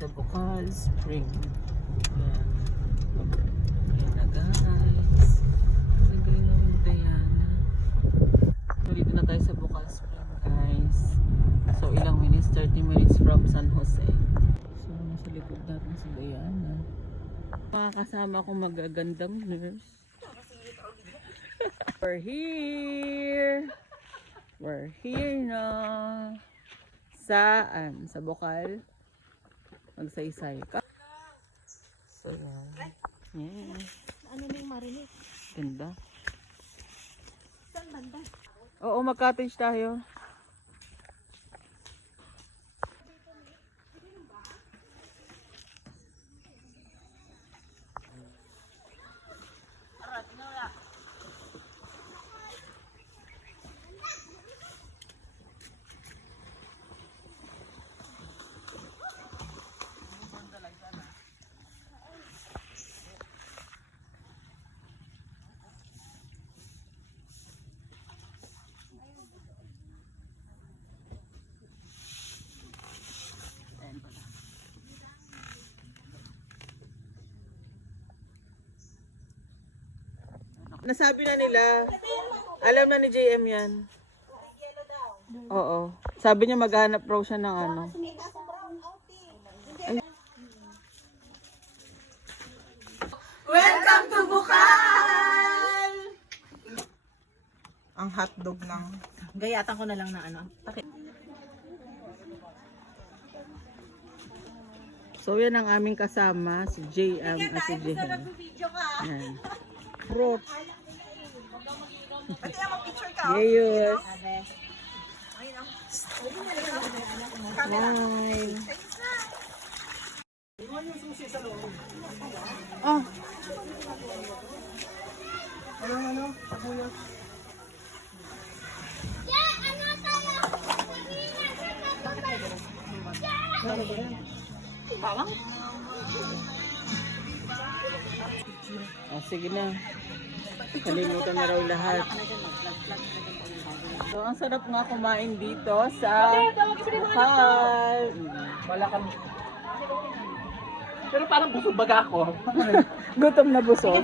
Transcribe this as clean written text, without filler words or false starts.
sa Bukal Spring. Ayan. Ayan na guys. Ang galing naman Diana. So dito na tayo sa Bukal Spring guys. So ilang minutes? 30 minutes from San Jose. So nasa likod natin si Diana. Makakasama ko magagandang nurse. We're here. We're here na. Saan? Sa Bukal. Magsaysay ka. So yan. Yes. Ano na yung marinig? Ganda. Saan banda? Oo, mag-cottage tayo. Nasabi na nila. Alam na ni JM yan. Oo. Sabi niya maghanap raw siya ng ano. Ay. Welcome to Bukal! Ang hotdog lang. Gayatan ko na lang na ano. So yan ang aming kasama, si JM at si JM. Yan. Fruit. Pati lang mag-picture ka. Yayos. Hi. Oh. Ano? Pagulot. Bawang? Oh, sige na. Kalimutan na raw lahat. So, ang sarap nga kumain dito sa Bukal. Wala kami. Pero parang busog baga ako. Gutom na busog.